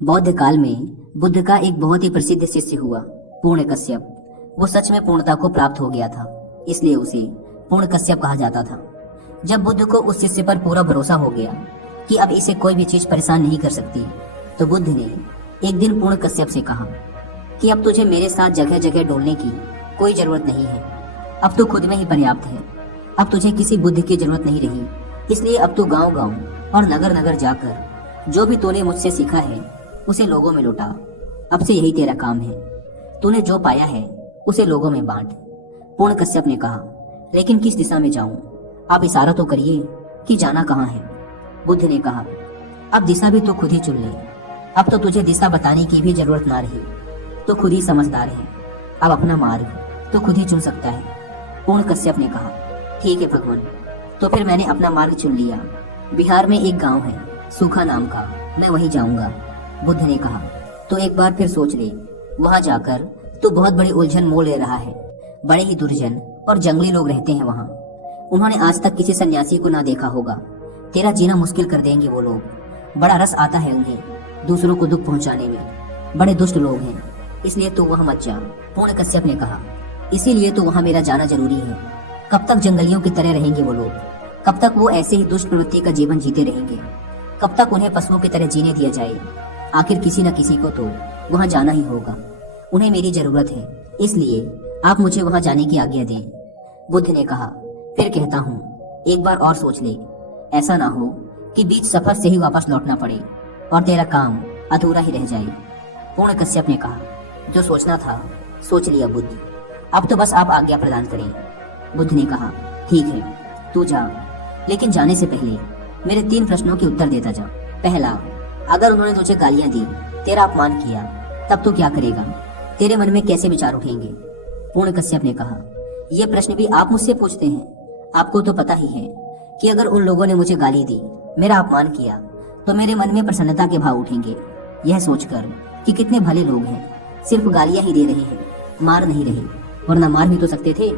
बौद्ध काल में बुद्ध का एक बहुत ही प्रसिद्ध शिष्य हुआ, पूर्ण कश्यप। वो सच में पूर्णता को प्राप्त हो गया था, इसलिए उसे पूर्ण कश्यप कहा जाता था। जब बुद्ध को उस शिष्य पर पूरा भरोसा हो गया कि अब इसे कोई भी चीज परेशान नहीं कर सकती, तो बुद्ध ने एक दिन पूर्ण कश्यप से कहा कि अब तुझे मेरे साथ जगह जगह डोलने की कोई जरूरत नहीं है। अब तू खुद में ही पर्याप्त है। अब तुझे किसी बुद्ध की जरूरत नहीं रही। इसलिए अब तू गांव गांव और नगर नगर जाकर जो भी तूने मुझसे सीखा है उसे लोगों में लौटा। अब से यही तेरा काम है। तूने जो पाया है उसे लोगों में बांट। पूर्ण कश्यप ने कहा, लेकिन किस दिशा में जाऊं? आप इशारा तो करिए कि जाना कहाँ है। बुद्ध ने कहा, अब दिशा भी तो खुद ही चुन ले। अब तो तुझे दिशा बताने की भी जरूरत ना रही। तो खुद ही समझदार है। अब अपना मार्ग तो खुद ही चुन सकता है। पूर्ण कश्यप ने कहा, ठीक है भगवान, तो फिर मैंने अपना मार्ग चुन लिया। बिहार में एक गांव है सूखा नाम का, मैं वहीं जाऊंगा। बुद्ध ने कहा, तो एक बार फिर सोच ले। वहां जाकर तू बहुत बड़ी उलझन मोल ले रहा है। बड़े ही दुर्जन और जंगली लोग रहते हैं वहां। उन्होंने आज तक किसी सन्यासी को ना देखा होगा। तेरा जीना मुश्किल कर देंगे वो लोग। बड़ा रस आता है उन्हें दूसरों को दुख पहुंचाने में। बड़े दुष्ट लोग हैं, इसलिए तू वहां मत जा। पूर्ण कश्यप ने कहा, इसीलिए तो वहां मेरा जाना जरूरी है। कब तक जंगलियों की तरह रहेंगे वो लोग? कब तक वो ऐसे ही दुष्ट प्रवृत्ति का जीवन जीते रहेंगे? कब तक उन्हें पशुओं की तरह जीने दिया जाए? आखिर किसी न किसी को तो वहां जाना ही होगा। उन्हें मेरी जरूरत है, इसलिए आप मुझे वहां जाने की आज्ञा दें। बुद्ध ने कहा, फिर कहता हूँ, एक बार और सोच ले। ऐसा ना हो कि बीच सफर से ही वापस लौटना पड़े और तेरा काम अधूरा ही रह जाए। पूर्ण कश्यप ने कहा, जो सोचना था सोच लिया बुद्ध। अब तो बस आप आज्ञा प्रदान करें। बुद्ध ने कहा, ठीक है, तू जा, लेकिन जाने से पहले मेरे 3 प्रश्नों के उत्तर देता जा। पहला, अगर उन्होंने तुझे गालियां दी, तेरा अपमान किया, तब तू क्या करेगा? तेरे मन में कैसे विचार उठेंगे? पूर्ण कश्यप ने कहा, यह प्रश्न भी आप मुझसे पूछते हैं? आपको तो पता ही है कि अगर उन लोगों ने मुझे गाली दी, मेरा अपमान किया, तो मेरे मन में प्रसन्नता के भाव उठेंगे, यह सोचकर कि कितने भले लोग हैं, सिर्फ गालियां ही दे रहे हैं, मार नहीं रहे, वरना मार भी तो सकते थे।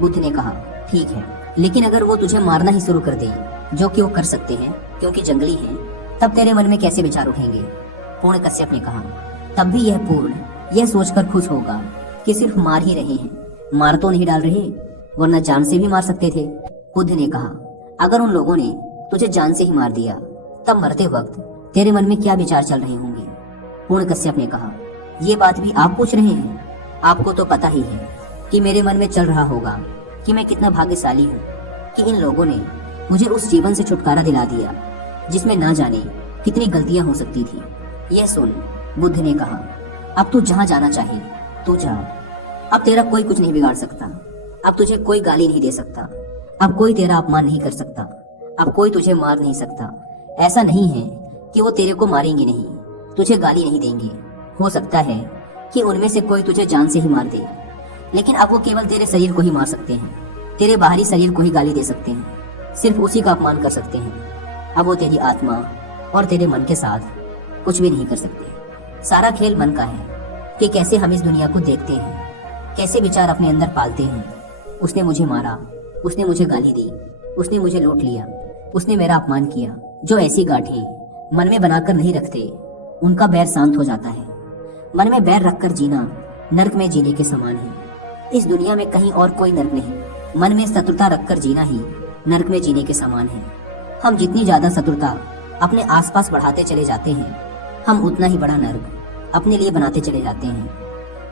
बुद्ध ने कहा, ठीक है, लेकिन अगर वो तुझे मारना ही शुरू कर दे, जो कि वो कर सकते हैं क्योंकि जंगली हैं, तब तेरे मन में कैसे विचार उठेंगे? पूर्ण कश्यप ने कहा, तब भी यह पूर्ण यह सोचकर खुश होगा कि सिर्फ मार ही रहे हैं, मार तो नहीं डाल रहे, वरना जान से भी मार सकते थे। बुद्ध ने कहा, अगर उन लोगों ने तुझे जान से ही मार दिया, तब मरते वक्त तेरे मन में क्या विचार चल रहे होंगे? पूर्ण कश्यप ने कहा, ये बात भी आप पूछ रहे हैं? आपको तो पता ही है कि मेरे मन में चल रहा होगा कि मैं कितना भाग्यशाली हूँ कि इन लोगों ने मुझे उस जीवन से छुटकारा दिला दिया जिसमें ना जाने कितनी गलतियां हो सकती थी। यह सुन बुद्ध ने कहा, अब तू जहां जाना चाहे तू जा। अब तेरा कोई कुछ नहीं बिगाड़ सकता। अब तुझे कोई गाली नहीं दे सकता। अब कोई तेरा अपमान नहीं कर सकता। अब कोई तुझे मार नहीं सकता। ऐसा नहीं है कि वो तेरे को मारेंगे नहीं, तुझे गाली नहीं देंगे। हो सकता है कि उनमें से कोई तुझे जान से ही मार दे, लेकिन अब वो केवल तेरे शरीर को ही मार सकते हैं, तेरे बाहरी शरीर को ही गाली दे सकते हैं, सिर्फ उसी का अपमान कर सकते हैं। अब वो तेरी आत्मा और तेरे मन के साथ कुछ भी नहीं कर सकते। सारा खेल मन का है कि कैसे हम इस दुनिया को देखते हैं, कैसे विचार अपने अंदर पालते हैं। उसने मुझे मारा, उसने मुझे गाली दी, उसने मुझे लूट लिया, उसने मेरा अपमान किया। जो ऐसी गांठें मन में बनाकर नहीं रखते, उनका बैर शांत हो जाता है। मन में बैर रखकर जीना नर्क में जीने के समान है। इस दुनिया में कहीं और कोई नर्क नहीं। मन में शत्रुता रखकर जीना ही नर्क में जीने के समान है। हम जितनी ज्यादा शत्रुता अपने आसपास बढ़ाते चले जाते हैं, हम उतना ही बड़ा नर्क अपने लिए बनाते चले जाते हैं।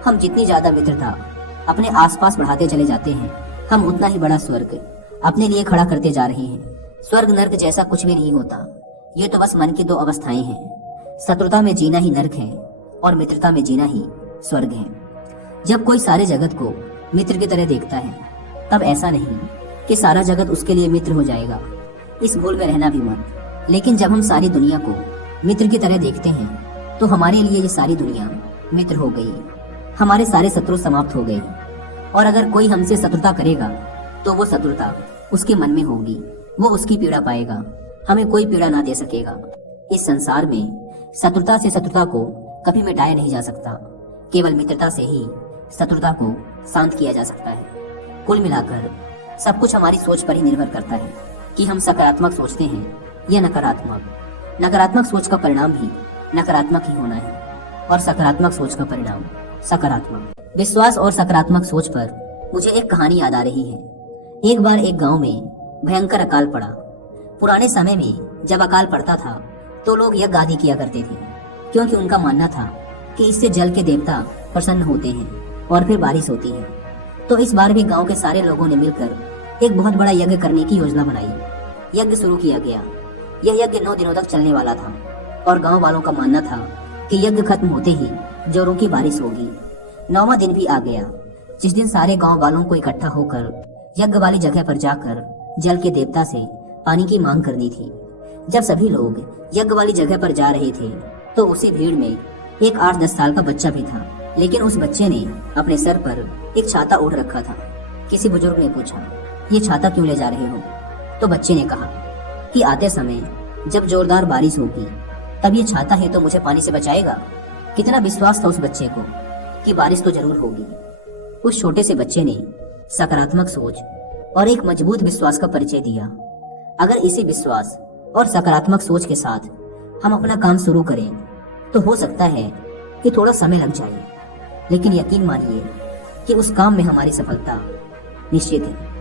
हम जितनी ज्यादा मित्रता अपने आसपास बढ़ाते चले जाते हैं, हम उतना ही बड़ा स्वर्ग अपने लिए खड़ा करते जा रहे हैं। स्वर्ग नर्क जैसा कुछ भी नहीं होता, ये तो बस मन की 2 अवस्थाएं हैं। शत्रुता में जीना ही नर्क है और मित्रता में जीना ही स्वर्ग है। जब कोई सारे जगत को मित्र की तरह देखता है, तब ऐसा नहीं कि सारा जगत उसके लिए मित्र हो जाएगा। इस भूल में रहना भी मत। लेकिन जब हम सारी दुनिया को मित्र की तरह देखते हैं, तो हमारे लिए ये सारी दुनिया मित्र हो गई। हमारे सारे शत्रु समाप्त हो गए। और अगर कोई हमसे शत्रुता करेगा, तो वो शत्रुता उसके मन में होगी, वो उसकी पीड़ा पाएगा, हमें कोई पीड़ा ना दे सकेगा। इस संसार में शत्रुता से शत्रुता को कभी मिटाया नहीं जा सकता। केवल मित्रता से ही शत्रुता को शांत किया जा सकता है। कुल मिलाकर सब कुछ हमारी सोच पर ही निर्भर करता है कि हम सकारात्मक सोचते हैं या नकारात्मक। नकारात्मक सोच का परिणाम भी नकारात्मक ही होना है और सकारात्मक सोच का परिणाम सकारात्मक। विश्वास और सकारात्मक सोच पर मुझे एक कहानी याद आ रही है। एक बार एक गांव में भयंकर अकाल पड़ा। पुराने समय में जब अकाल पड़ता था तो लोग यज्ञ आदि किया करते थे, क्योंकि उनका मानना था कि इससे जल के देवता प्रसन्न होते हैं और फिर बारिश होती है। तो इस बार भी गांव के सारे लोगों ने मिलकर एक बहुत बड़ा यज्ञ करने की योजना बनाई। यज्ञ शुरू किया गया। यह यज्ञ 9 दिनों तक चलने वाला था और गांव वालों का मानना था कि यज्ञ खत्म होते ही जोरों की बारिश होगी। 9वां दिन भी आ गया, जिस दिन सारे गांव वालों को इकट्ठा होकर यज्ञ वाली जगह पर जाकर जल के देवता से पानी की मांग करनी थी। जब सभी लोग यज्ञ वाली जगह पर जा रहे थे तो उसी भीड़ में एक 8-10 साल का बच्चा भी था, लेकिन उस बच्चे ने अपने सर पर एक छाता ओढ़ रखा था। किसी बुजुर्ग ने पूछा, ये छाता क्यों ले जा रहे हो? तो बच्चे ने कहा कि आते समय जब जोरदार बारिश होगी तब ये छाता है तो मुझे पानी से बचाएगा। कितना विश्वास था उस बच्चे को कि बारिश तो जरूर होगी। उस छोटे से बच्चे ने सकारात्मक सोच और एक मजबूत विश्वास का परिचय दिया। अगर इसी विश्वास और सकारात्मक सोच के साथ हम अपना काम शुरू करें तो हो सकता है कि थोड़ा समय लग जाए, लेकिन यकीन मानिए कि उस काम में हमारी सफलता निश्चित है।